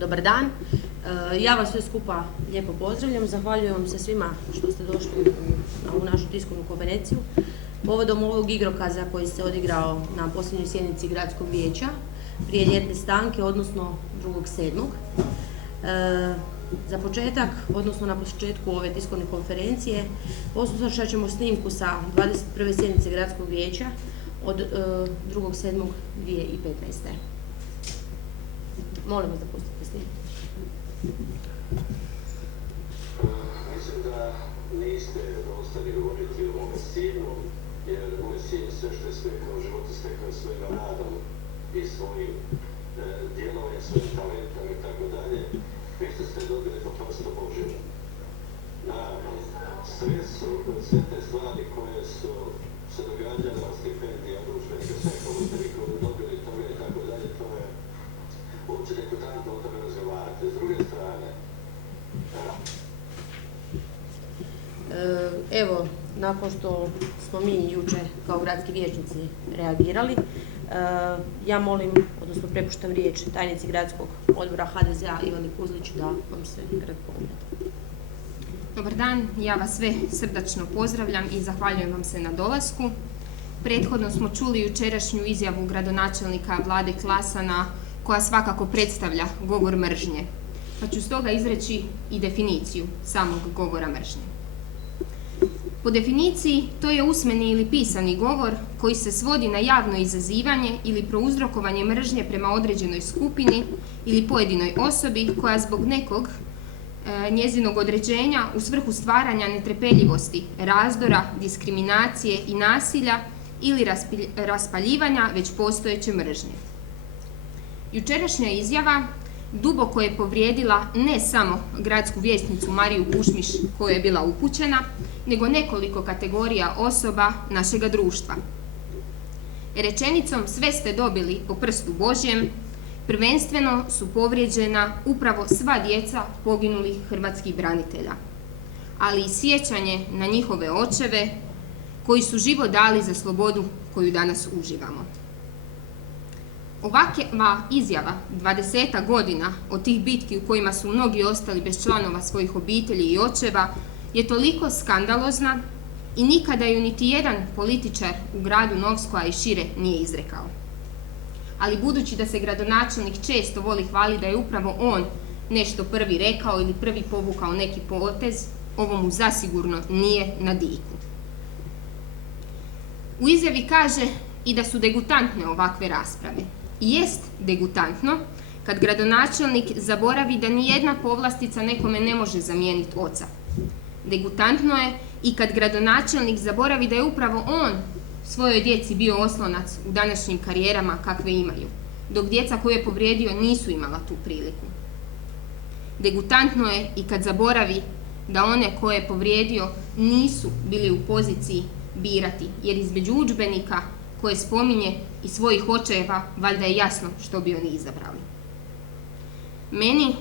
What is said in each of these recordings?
Dobar dan. Ja vas sve skupa lijepo pozdravljam. Zahvaljujem vam se svima što ste došli u našu tiskovnu konferenciju povodom ovog igrokaza koji se odigrao na posljednjoj sjednici Gradskog vijeća prije ljetne stanke, odnosno 2.7. Za početak, odnosno na početku ove tiskovne konferencije, poslušat ćemo snimku sa 21. sjednice Gradskog vijeća od 2.7.2015. Molim vas da pustite snimku. Mislim da niste ostali govoriti o mome sinu, jer moj sin sve što je stekao u životu stekao svojim radom i svojim djelovanjem, svojim talentom i tako dalje. Vi ste sve dobili po prosto Božjem. Naravno, sve te stvari koje su se događale od stipendija, društvenika, sve koje ste vi dobili toga i tako dalje, to je uopće dekutantno o tome razgovarati. S druge strane, evo, nakon što smo mi jučer kao gradski vijećnici reagirali, ja molim, odnosno prepuštam riječ tajnici gradskog odbora HDZ-a Ivani Kuzlić da vam se rekomendirate. Dobar dan, ja vas sve srdačno pozdravljam i zahvaljujem vam se na dolasku. Prethodno smo čuli jučerašnju izjavu gradonačelnika Vlade Klasana koja svakako predstavlja govor mržnje, pa ću stoga izreći i definiciju samog govora mržnje. Po definiciji, to je usmeni ili pisani govor koji se svodi na javno izazivanje ili prouzrokovanje mržnje prema određenoj skupini ili pojedinoj osobi koja zbog nekog njezinog određenja u svrhu stvaranja netrpeljivosti, razdora, diskriminacije i nasilja ili raspaljivanja već postojeće mržnje. Jučerašnja izjava duboko je povrijedila ne samo gradsku vijećnicu Mariju Kušmiš koja je bila upućena, nego nekoliko kategorija osoba našega društva. Rečenicom sve ste dobili po prstu Božjem, prvenstveno su povrijeđena upravo sva djeca poginulih hrvatskih branitelja, ali i sjećanje na njihove očeve koji su život dali za slobodu koju danas uživamo. Ovakva izjava 20 godina od tih bitki u kojima su mnogi ostali bez članova svojih obitelji i očeva je toliko skandalozna i nikada ju niti jedan političar u gradu Novsko, a i šire, nije izrekao. Ali budući da se gradonačelnik često voli hvaliti da je upravo on nešto prvi rekao ili prvi povukao neki potez, ovo mu zasigurno nije na diku. U izjavi kaže i da su degutantne ovakve rasprave. I jest degutantno kad gradonačelnik zaboravi da nijedna povlastica nekome ne može zamijeniti oca. Degutantno je i kad gradonačelnik zaboravi da je upravo on svojoj djeci bio oslonac u današnjim karijerama kakve imaju, dok djeca koje je povrijedio nisu imala tu priliku. Degutantno je i kad zaboravi da one koje je povrijedio nisu bili u poziciji birati, jer između udžbenika koje spominje i svojih očeva, valjda je jasno što bi oni izabrali. Meni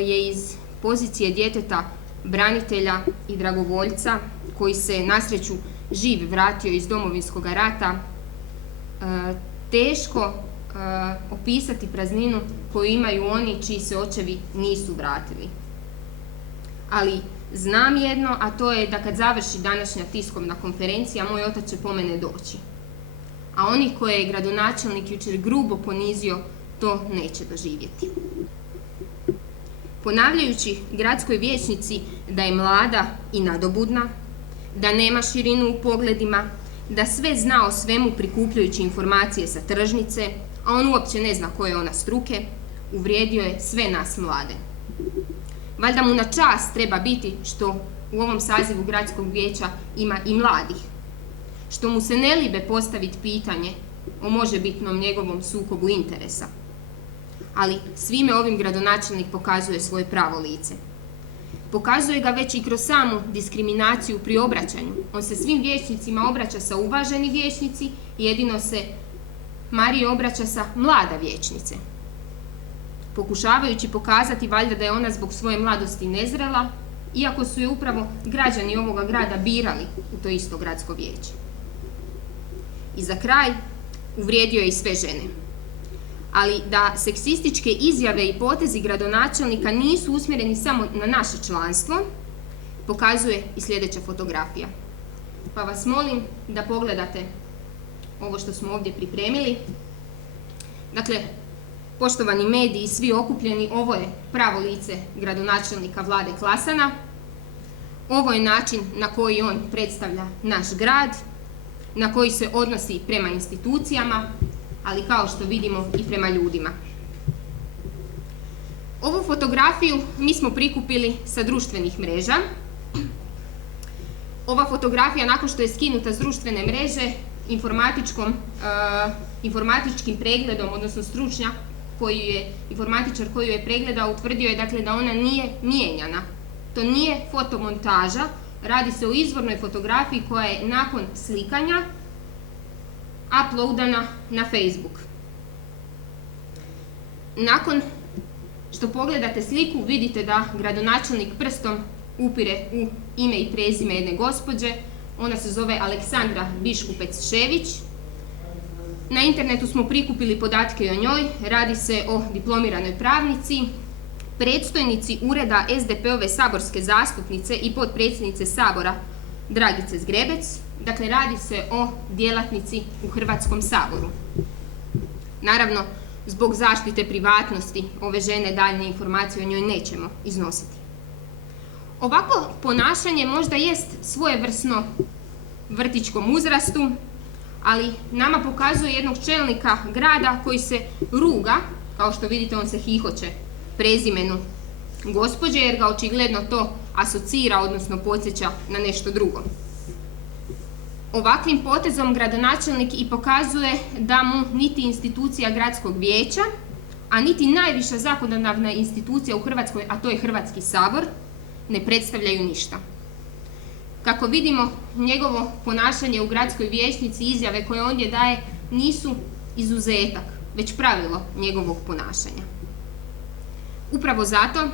je iz pozicije djeteta branitelja i dragovoljca koji se na sreću živ vratio iz Domovinskog rata teško opisati prazninu koju imaju oni čiji se očevi nisu vratili. Ali znam jedno, a to je da kad završi današnja tiskovna konferencija, moj otac će po mene doći. A oni koje je gradonačelnik jučer grubo ponizio, to neće doživjeti. Ponavljajući gradskoj vijećnici da je mlada i nadobudna, da nema širinu u pogledima, da sve zna o svemu prikupljajući informacije sa tržnice, a on uopće ne zna koje je ona struke, uvrijedio je sve nas mlade. Valjda mu na čast treba biti što u ovom sazivu gradskog vijeća ima i mladih, što mu se ne libe postaviti pitanje o možebitnom njegovom sukobu interesa. Ali svime ovim gradonačelnik pokazuje svoje pravo lice. Pokazuje ga već i kroz samu diskriminaciju pri obraćanju. On se svim vijećnicima obraća sa uvaženi vijećnici, jedino se Mariji obraća sa mlada vijećnice. Pokušavajući pokazati valjda da je ona zbog svoje mladosti nezrela, iako su je upravo građani ovoga grada birali u to isto gradsko vijeće. I za kraj uvrijedio je i sve žene. ali da seksističke izjave i potezi gradonačelnika nisu usmjereni samo na naše članstvo, pokazuje i sljedeća fotografija. Pa vas molim da pogledate ovo što smo ovdje pripremili. Dakle, poštovani mediji i svi okupljeni, ovo je pravo lice gradonačelnika Vlade Klasana. Ovo je način na koji on predstavlja naš grad, na koji se odnosi prema institucijama, ali kao što vidimo i prema ljudima. Ovu fotografiju mi smo prikupili sa društvenih mreža. Ova fotografija, nakon što je skinuta s društvene mreže, informatičkim pregledom, odnosno informatičar koji ju je pregledao, utvrdio je dakle da ona nije mijenjana. To nije fotomontaža, radi se o izvornoj fotografiji koja je nakon slikanja uploadana na Facebook. Nakon što pogledate sliku, vidite da gradonačelnik prstom upire u ime i prezime jedne gospođe. Ona se zove Aleksandra Biškupec-Šević. Na internetu smo prikupili podatke o njoj. Radi se o diplomiranoj pravnici, predstojnici ureda SDP-ove saborske zastupnice i potpredsjednice Sabora Dragice Zgrebec. Dakle, radi se o djelatnici u Hrvatskom saboru. Naravno, zbog zaštite privatnosti ove žene daljnje informacije o njoj nećemo iznositi. Ovako ponašanje možda jest svojevrsno vrtićkom uzrastu, ali nama pokazuje jednog čelnika grada koji se ruga, kao što vidite on se hihoće prezimenu gospođe, jer ga očigledno to asocira, odnosno podsjeća na nešto drugo. Ovakvim potezom gradonačelnik i pokazuje da mu niti institucija gradskog vijeća, a niti najviša zakonodavna institucija u Hrvatskoj, a to je Hrvatski sabor, ne predstavljaju ništa. Kako vidimo, njegovo ponašanje u gradskoj vijećnici, izjave koje ondje daje, nisu izuzetak, već pravilo njegovog ponašanja. Upravo zato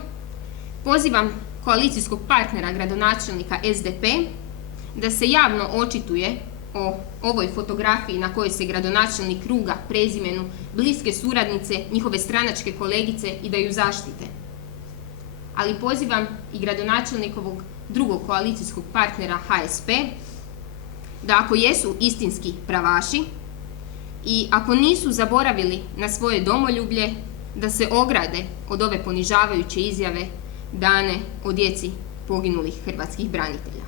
pozivam koalicijskog partnera gradonačelnika SDP da se javno očituje o ovoj fotografiji na kojoj se gradonačelnik ruga prezimenu bliske suradnice, njihove stranačke kolegice, i da ju zaštite. Ali pozivam i gradonačelnikovog drugog koalicijskog partnera HSP da ako jesu istinski pravaši i ako nisu zaboravili na svoje domoljublje, da se ograde od ove ponižavajuće izjave dane o djeci poginulih hrvatskih branitelja.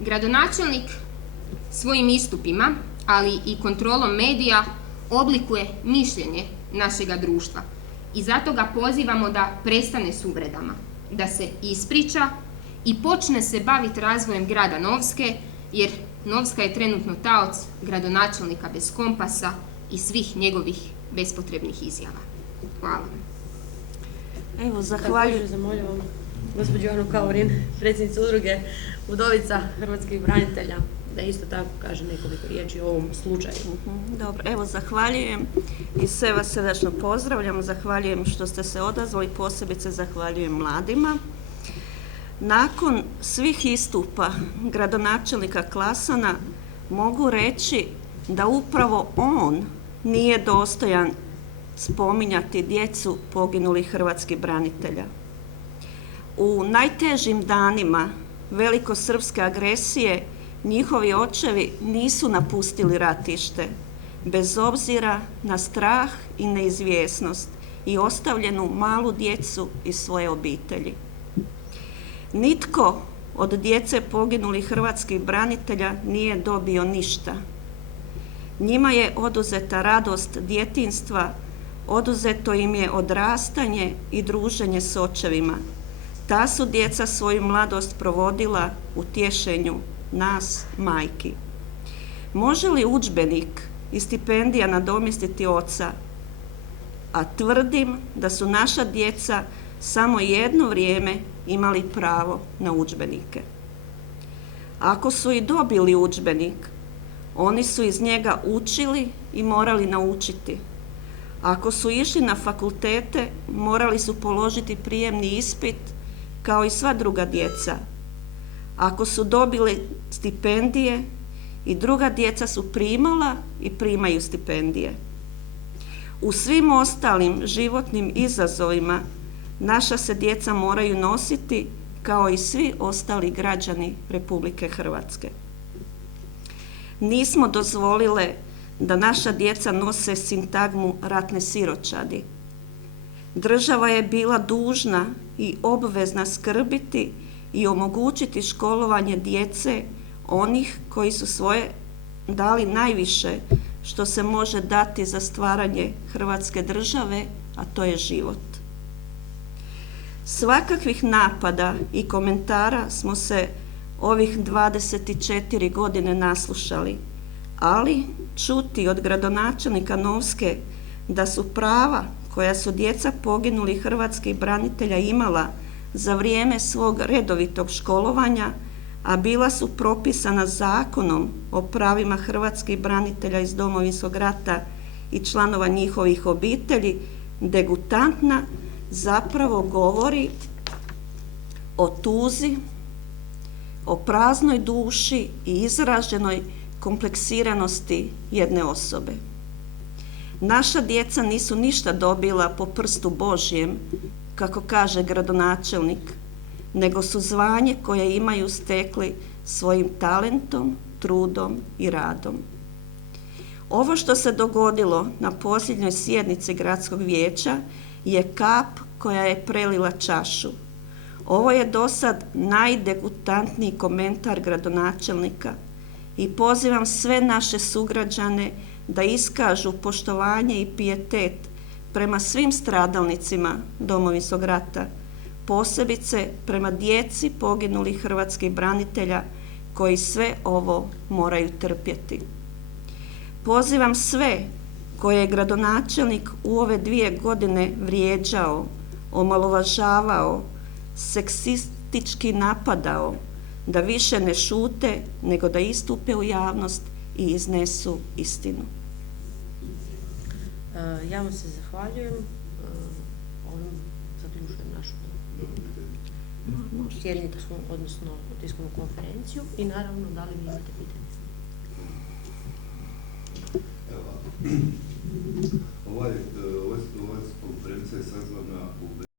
Gradonačelnik svojim istupima, ali i kontrolom medija, oblikuje mišljenje našega društva i zato ga pozivamo da prestane s uvredama, da se ispriča i počne se baviti razvojem grada Novske, jer Novska je trenutno taoc gradonačelnika bez kompasa i svih njegovih bespotrebnih izjava. Hvala. Evo, zahvaljujem. Zamoljavam gospođu Anu Kaurin, predsjednicu udruge Udovica hrvatskih branitelja, da isto tako kaže nekoliko riječi o ovom slučaju. Dobro, evo zahvaljujem i sve vas srdačno pozdravljam, zahvaljujem što ste se odazvali, posebice zahvaljujem mladima. Nakon svih istupa gradonačelnika Klasana mogu reći da upravo on nije dostojan spominjati djecu poginulih hrvatskih branitelja. U najtežim danima velikosrpske agresije njihovi očevi nisu napustili ratište, bez obzira na strah i neizvjesnost i ostavljenu malu djecu i svoje obitelji. Nitko od djece poginulih hrvatskih branitelja nije dobio ništa. Njima je oduzeta radost djetinjstva, oduzeto im je odrastanje i druženje s očevima. Ta su djeca svoju mladost provodila u tješenju nas, majki. Može li udžbenik i stipendija nadomjestiti oca? A tvrdim da su naša djeca samo jedno vrijeme imali pravo na udžbenike. Ako su i dobili udžbenik, oni su iz njega učili i morali naučiti. Ako su išli na fakultete, morali su položiti prijemni ispit kao i sva druga djeca. Ako su dobili stipendije, i druga djeca su primala i primaju stipendije. U svim ostalim životnim izazovima naša se djeca moraju nositi kao i svi ostali građani Republike Hrvatske. Nismo dozvolile da naša djeca nose sintagmu ratne siročadi. Država je bila dužna i obvezna skrbiti i omogućiti školovanje djece onih koji su svoje dali najviše što se može dati za stvaranje Hrvatske države, a to je život. Svakakvih napada i komentara smo se ovih 24 godine naslušali, ali čuti od gradonačelnika Novske da su prava koja su djeca poginulih hrvatskih branitelja imala za vrijeme svog redovitog školovanja, a bila su propisana Zakonom o pravima hrvatskih branitelja iz Domovinskog rata i članova njihovih obitelji, degutantna, zapravo govori o tuzi, o praznoj duši i izraženoj kompleksiranosti jedne osobe. Naša djeca nisu ništa dobila po prstu Božjem, kako kaže gradonačelnik, nego su zvanje koje imaju stekli svojim talentom, trudom i radom. Ovo što se dogodilo na posljednjoj sjednici gradskog vijeća je kap koja je prelila čašu. Ovo je dosad najdegutantniji komentar gradonačelnika i pozivam sve naše sugrađane da iskažu poštovanje i pijetet prema svim stradalnicima Domovinskog rata, posebice prema djeci poginulih hrvatskih branitelja koji sve ovo moraju trpjeti. Pozivam sve koje je gradonačelnik u ove 2 godine vrijeđao, omalovažavao, seksistički napadao, da više ne šute, nego da istupe u javnost i iznesu istinu. Ja vam se zahvaljujem. Ovim zaključujem našu sjednicu, odnosno tiskovnu konferenciju i naravno da li vi imate pitanje. Ova konferencija je sazvana u